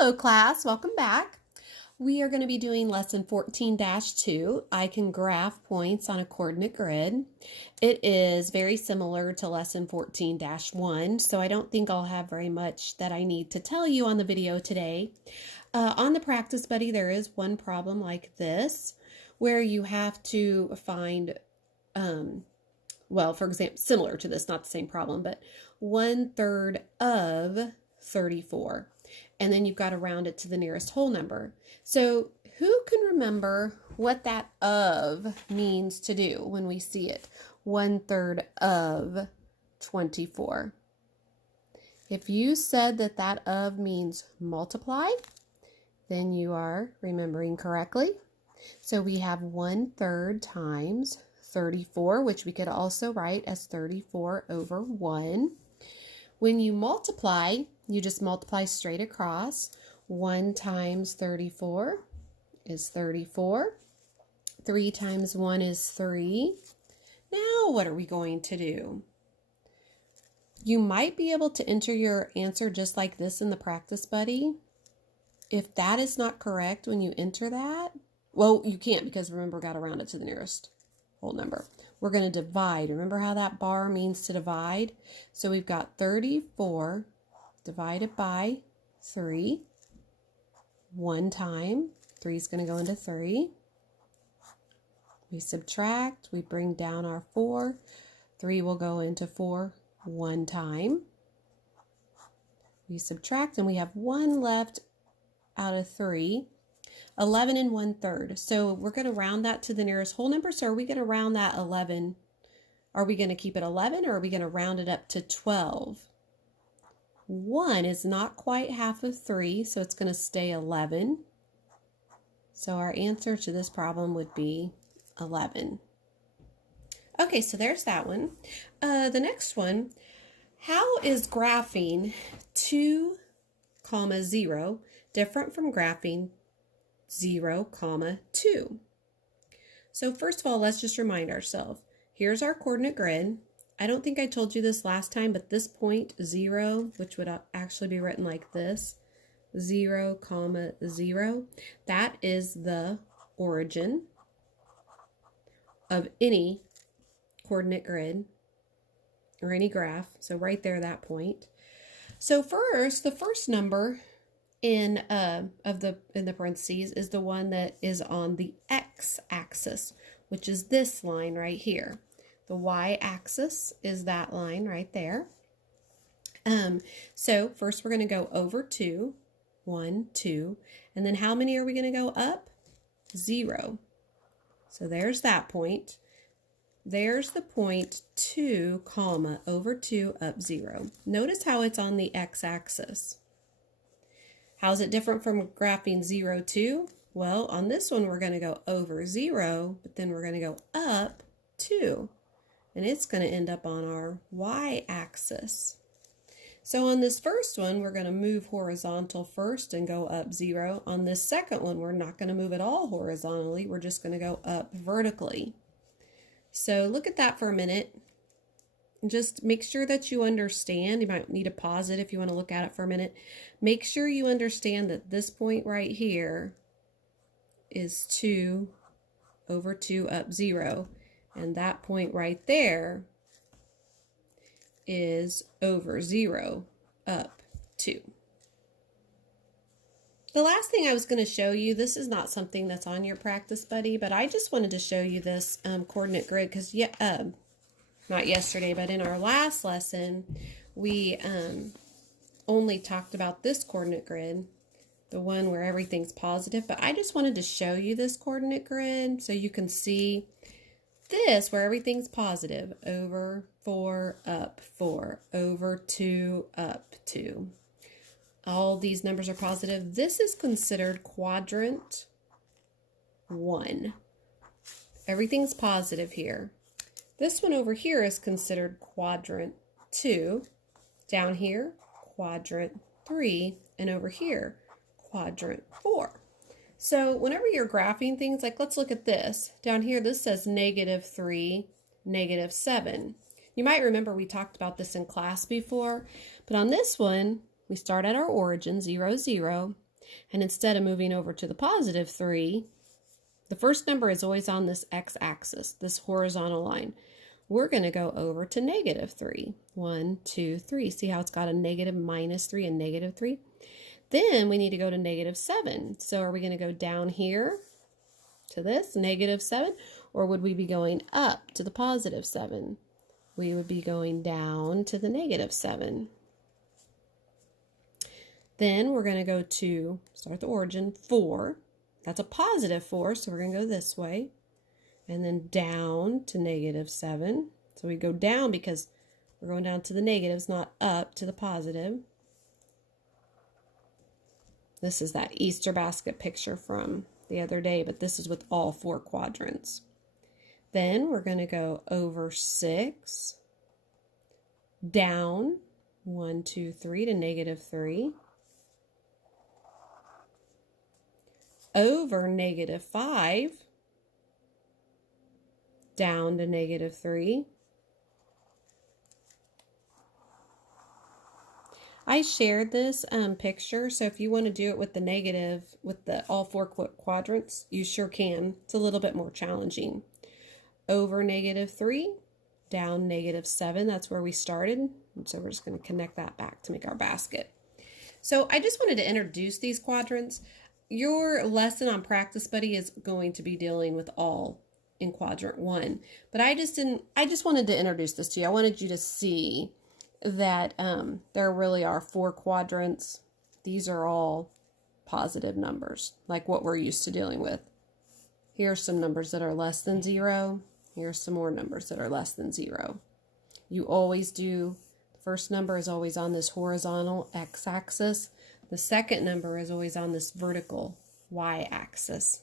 Hello class, welcome back. We are going to be doing lesson 14-2. I can graph points on a coordinate grid. It is very similar to lesson 14-1, so I don't think I'll have very much that I need to tell you on the video today. On the practice buddy, there is one problem like this where you have to find, well, for example, similar to this, not the same problem, but 1/3 of 34. And then you've got to round it to the nearest whole number. So who can remember what that of means to do when we see it? 1/3 of 24. If you said that that of means multiply, then you are remembering correctly. So we have 1/3 times 34, which we could also write as 34 over 1. When you multiply, you just multiply straight across. 1 times 34 is 34. 3 times 1 is 3. Now what are we going to do? You might be able to enter your answer just like this in the practice buddy. If that is not correct when you enter that, well, you can't because remember, got to round it to the nearest whole number. We're going to divide. Remember how that bar means to divide? So we've got 34 divided by 3. 1 time. 3 is going to go into 3. We subtract. We bring down our 4. 3 will go into 4 1 time. We subtract and we have 1 left out of 3. 11 and 1/3. So we're going to round that to the nearest whole number. So are we going to round that 11? Are we going to keep it 11 or are we going to round it up to 12? 1 is not quite half of 3, so it's going to stay 11. So our answer to this problem would be 11. Okay, so there's that one. The next one, how is graphing 2, 0 different from graphing 0, 2? So first of all, let's just remind ourselves. Here's our coordinate grid. I don't think I told you this last time, but this point 0, which would actually be written like this, 0, 0, that is the origin of any coordinate grid or any graph. So right there, that point. So first, the first number in the parentheses is the one that is on the x-axis, which is this line right here. The y-axis is that line right there. So first we're going to go over 2, 1, 2, and then how many are we going to go up? 0. So there's that point. There's the point 2, over 2 up 0. Notice how it's on the x-axis. How is it different from graphing 0, 2? Well, on this one, we're going to go over 0, but then we're going to go up 2. And it's going to end up on our y-axis. So on this first one, we're going to move horizontal first and go up 0. On this second one, we're not going to move at all horizontally. We're just going to go up vertically. So look at that for a minute. Just make sure that you understand. You might need to pause it if you want to look at it for a minute. Make sure you understand that this point right here is 2 over 2 up 0. And that point right there is over 0 up 2. The last thing I was going to show you, this is not something that's on your practice buddy, but I just wanted to show you this coordinate grid because not yesterday, but in our last lesson, we only talked about this coordinate grid, the one where everything's positive, but I just wanted to show you this coordinate grid so you can see this where everything's positive, over 4, up 4, over 2, up 2. All these numbers are positive. This is considered quadrant 1. Everything's positive here. This one over here is considered quadrant 2. Down here, quadrant 3. And over here, quadrant 4. So whenever you're graphing things, like let's look at this. Down here, this says -3, -7. You might remember we talked about this in class before, but on this one, we start at our origin, 0, 0, And instead of moving over to the positive 3, the first number is always on this x-axis, this horizontal line. We're going to go over to negative 3. 1, 2, 3. See how it's got a negative, minus 3, and negative 3? Then we need to go to negative 7. So are we going to go down here to this, negative 7? Or would we be going up to the positive 7? We would be going down to the negative 7. Then we're going to go to, start the origin, 4. That's a positive 4, so we're going to go this way. And then down to negative 7. So we go down because we're going down to the negatives, not up to the positive. This is that Easter basket picture from the other day, but this is with all 4 quadrants. Then we're going to go over 6, down 1, 2, 3 to negative 3, over negative 5, down to negative 3. I shared this picture, so if you want to do it with the negative, with the all 4 quadrants, you sure can. It's a little bit more challenging. Over negative 3, down negative 7, that's where we started. And so we're just going to connect that back to make our basket. So I just wanted to introduce these quadrants. Your lesson on Practice Buddy is going to be dealing with all in quadrant 1. But I just wanted to introduce this to you. I wanted you to see that there really are 4 quadrants. These are all positive numbers, like what we're used to dealing with. Here are some numbers that are less than 0. Here are some more numbers that are less than 0. You always do, the first number is always on this horizontal x-axis. The second number is always on this vertical y-axis.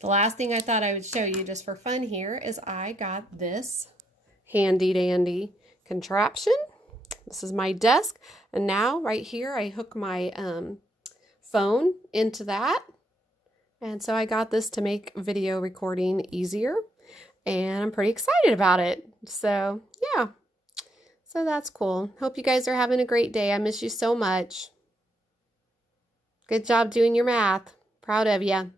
The last thing I thought I would show you just for fun here is I got this handy dandy contraption. This is my desk, and now right here I hook my phone into that, and so I got this to make video recording easier, and I'm pretty excited about it. So yeah, so that's cool. Hope you guys are having a great day. I miss you so much. Good job doing your math. Proud of you.